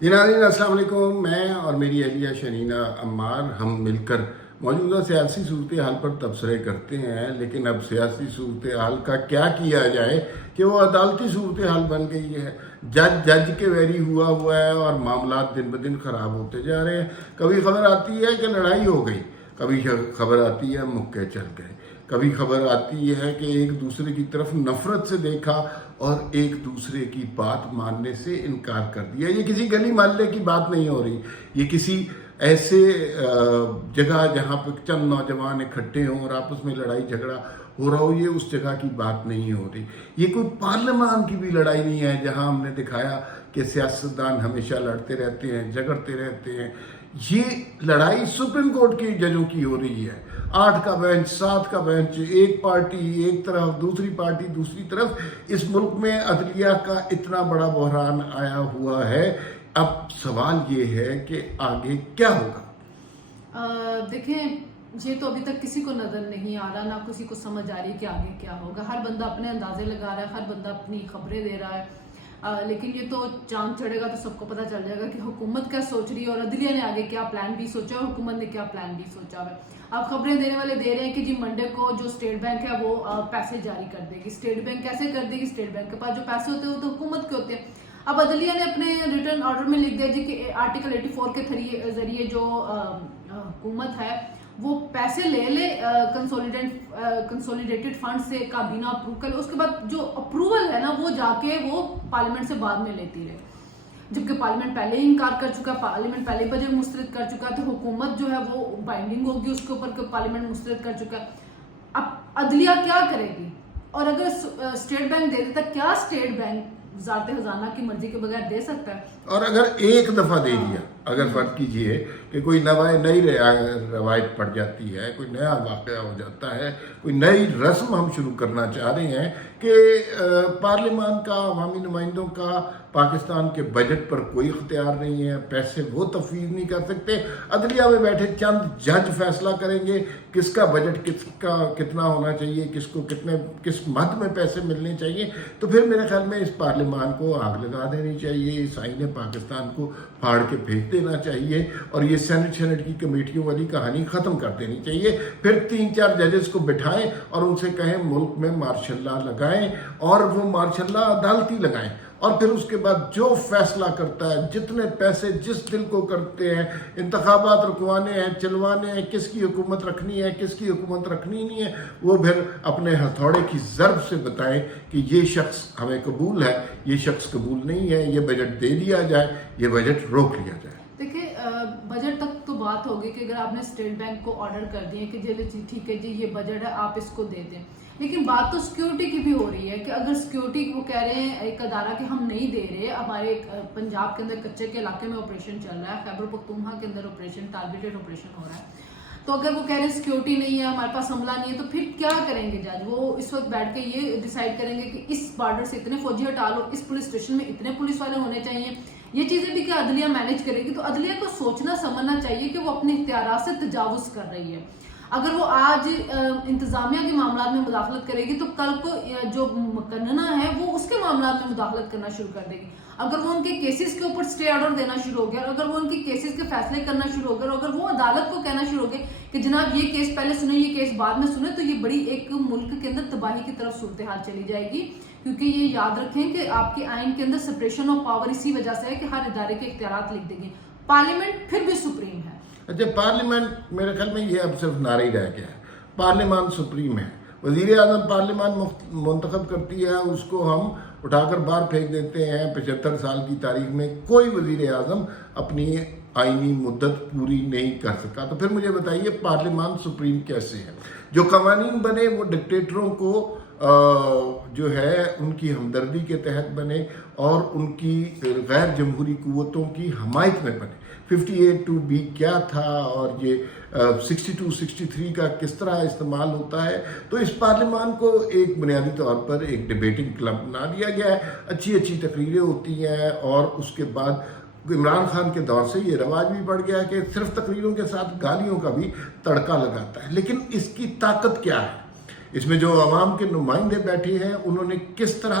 جی ناظرین السلام علیکم. میں اور میری اہلیہ شرینہ عمار ہم مل کر موجودہ سیاسی صورتحال پر تبصرے کرتے ہیں، لیکن اب سیاسی صورتحال کا کیا کیا جائے کہ وہ عدالتی صورتحال بن گئی ہے. جج کے ویری ہوا ہے اور معاملات دن بدن خراب ہوتے جا رہے ہیں. کبھی خبر آتی ہے کہ لڑائی ہو گئی، کبھی خبر آتی ہے مکے چل گئے، کبھی خبر آتی ہے کہ ایک دوسرے کی طرف نفرت سے دیکھا اور ایک دوسرے کی بات ماننے سے انکار کر دیا. یہ کسی گلی محلے کی بات نہیں ہو رہی، یہ کسی ایسے جگہ جہاں پہ چند نوجوان اکٹھے ہوں اور آپس میں لڑائی جھگڑا ہو رہا ہو، یہ اس جگہ کی بات نہیں ہو رہی. یہ کوئی پارلیمان کی بھی لڑائی نہیں ہے جہاں ہم نے دکھایا کہ سیاستدان ہمیشہ لڑتے رہتے ہیں، جھگڑتے رہتے ہیں. یہ لڑائی سپریم کورٹ کی ججوں کی ہو رہی ہے. 8 کا بینچ، 7 کا بینچ، ایک پارٹی ایک طرف، دوسری پارٹی دوسری طرف. اس ملک میں عدلیہ کا اتنا بڑا بحران آیا ہوا ہے. اب سوال یہ ہے کہ آگے کیا ہوگا؟ دیکھیں، یہ تو ابھی تک کسی کو نظر نہیں آ رہا، نہ کسی کو سمجھ آ رہی کہ آگے کیا ہوگا. ہر بندہ اپنے اندازے لگا رہا ہے، ہر بندہ اپنی خبریں دے رہا ہے. لیکن یہ تو چاند چڑھے گا تو سب کو پتہ چل جائے گا کہ حکومت کیا سوچ رہی ہے اور عدلیہ نے آگے کیا پلان بھی سوچا اور حکومت نے کیا پلان بھی سوچا ہے. اب خبریں دینے والے دے رہے ہیں کہ جی منڈے کو جو اسٹیٹ بینک ہے وہ پیسے جاری کر دے گی. اسٹیٹ بینک کیسے کر دے گی؟ اسٹیٹ بینک کے پاس جو پیسے ہوتے ہیں وہ تو حکومت کے ہوتے ہیں. اب عدلیہ نے اپنے ریٹرن آرڈر میں لکھ دیا جی کہ آرٹیکل 84 کے ذریعے جو حکومت ہے وہ پیسے لے کنسولیڈیٹڈ فنڈ سے کابینہ اپروو کر لے. اس کے بعد جو اپروول ہے نا وہ جا کے وہ پارلیمنٹ سے بعد میں لیتی رہے، جبکہ پارلیمنٹ پہلے ہی انکار کر چکا، پارلیمنٹ پہلے ہی بجٹ مسترد کر چکا. تو حکومت جو ہے وہ بائنڈنگ ہوگی اس کے اوپر کہ پارلیمنٹ مسترد کر چکا. اب عدلیہ کیا کرے گی؟ اور اگر اسٹیٹ بینک دے دیتا، کیا اسٹیٹ بینک ذات خزانہ کی مرضی کے بغیر دے سکتا ہے؟ اور اگر ایک دفعہ دے دیا، اگر فرض کیجئے کہ کوئی نئی روایت پڑ جاتی ہے، کوئی نیا واقعہ ہو جاتا ہے، کوئی نئی رسم ہم شروع کرنا چاہ رہے ہیں کہ پارلیمان کا، عوامی نمائندوں کا پاکستان کے بجٹ پر کوئی اختیار نہیں ہے، پیسے وہ تفویض نہیں کر سکتے، عدلیہ میں بیٹھے چند جج فیصلہ کریں گے کس کا بجٹ کتنا ہونا چاہیے، کس مد میں پیسے ملنے چاہیے. تو پھر میرے خیال میں اس پارلیمان کو آگ لگا دینی چاہیے، اس آئین پاکستان کو پھاڑ کے پھینک دینا چاہیے اور یہ سینٹ کی کمیٹیوں والی کہانی ختم کر دینی چاہیے. پھر 3-4 ججز کو بٹھائیں اور ان سے کہیں ملک میں مارشل لا لگائیں اور وہ مارشل لا عدالتی لگائیں، اور پھر اس کے بعد جو فیصلہ کرتا ہے، جتنے پیسے جس دل کو کرتے ہیں، انتخابات رکوانے ہیں، چلوانے ہیں، کس کی حکومت رکھنی ہے، کس کی حکومت رکھنی نہیں ہے، وہ پھر اپنے ہتھوڑے کی ضرب سے بتائیں کہ یہ شخص ہمیں قبول ہے، یہ شخص قبول نہیں ہے، یہ بجٹ دے دیا جائے، یہ بجٹ روک لیا جائے. دیکھیں، بجٹ تک تو بات ہوگی کہ اگر آپ نے اسٹیٹ بینک کو آرڈر کر دیے کہ جی ٹھیک ہے جی یہ بجٹ ہے آپ اس کو دے دیں، لیکن بات تو سیکیورٹی کی بھی ہو رہی ہے کہ اگر سیکیورٹی کو کہہ رہے ہیں ایک ادارہ کہ ہم نہیں دے رہے، ہمارے پنجاب کے اندر کچے کے علاقے میں آپریشن چل رہا ہے، خیبر پختونخوا کے اندر آپریشن ٹارگیٹڈ آپریشن ہو رہا ہے، تو اگر وہ کہہ رہے ہیں سیکیورٹی نہیں ہے، ہمارے پاس عملہ نہیں ہے، تو پھر کیا کریں گے جج؟ وہ اس وقت بیٹھ کے یہ ڈیسائیڈ کریں گے کہ اس بارڈر سے اتنے فوجی ہٹا لو، اس پولیس اسٹیشن میں اتنے پولیس والے ہونے چاہیے. یہ چیزیں بھی کیا عدلیہ مینیج کرے گی؟ تو عدلیہ کو سوچنا سمجھنا چاہیے کہ وہ اپنے اختیارات سے تجاوز کر رہی ہے. اگر وہ آج انتظامیہ کے معاملات میں مداخلت کرے گی تو کل کو جو مقننہ ہے وہ اس کے معاملات میں مداخلت کرنا شروع کر دے گی. اگر وہ ان کے کیسز کے اوپر سٹے آرڈر دینا شروع ہو گیا، اگر وہ ان کی کیسز کے فیصلے کرنا شروع ہو گیا، اگر وہ عدالت کو کہنا شروع ہو گئے کہ جناب یہ کیس پہلے سنیں، یہ کیس بعد میں سنیں، تو یہ بڑی ایک ملک کے اندر تباہی کی طرف صورتحال چلی جائے گی. کیونکہ یہ یاد رکھیں کہ آپ کے آئین کے اندر سپریشن آف پاور اسی وجہ سے ہے کہ ہر ادارے کے اختیارات لکھ دیں گے. پارلیمنٹ پھر بھی سپریم ہے. اچھا، پارلیمنٹ میرے خیال میں یہ اب صرف نعرہ ہی رہ گیا ہے. پارلیمان سپریم ہے. وزیر اعظم پارلیمان منتخب کرتی ہے، اس کو ہم اٹھا کر باہر پھینک دیتے ہیں. 75 سال کی تاریخ میں کوئی وزیر اعظم اپنی آئینی مدت پوری نہیں کر سکا. تو پھر مجھے بتائیے پارلیمان سپریم کیسے ہے؟ جو قوانین بنے وہ ڈکٹیٹروں کو جو ہے ان کی ہمدردی کے تحت بنے اور ان کی غیر جمہوری قوتوں کی حمایت میں بنے. 58(2)B کیا تھا اور یہ 62-63 کا کس طرح استعمال ہوتا ہے. تو اس پارلیمان کو ایک بنیادی طور پر ایک ڈیبیٹنگ کلب بنا دیا گیا ہے. اچھی تقریریں ہوتی ہیں اور اس کے بعد عمران خان کے دور سے یہ رواج بھی پڑ گیا کہ صرف تقریروں کے ساتھ گالیوں کا بھی تڑکا لگاتا ہے. لیکن اس کی طاقت کیا ہے؟ اس میں جو عوام کے نمائندے بیٹھے ہیں انہوں نے کس طرح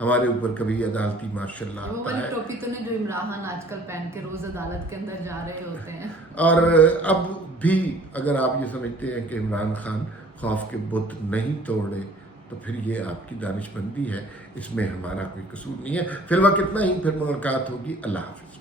ہمارے اوپر کبھی عدالتی مارشل لا وہ آتا والی ہے. ٹوپی تو نہیں جو عمران خان آج کل پہن کے روز عدالت کے اندر جا رہے ہوتے ہیں. اور اب بھی اگر آپ یہ سمجھتے ہیں کہ عمران خان خوف کے بت نہیں توڑے تو پھر یہ آپ کی دانش مندی ہے، اس میں ہمارا کوئی قصور نہیں ہے. فی الوقت اتنا ہی، پھر ملاقات ہوگی. اللہ حافظ.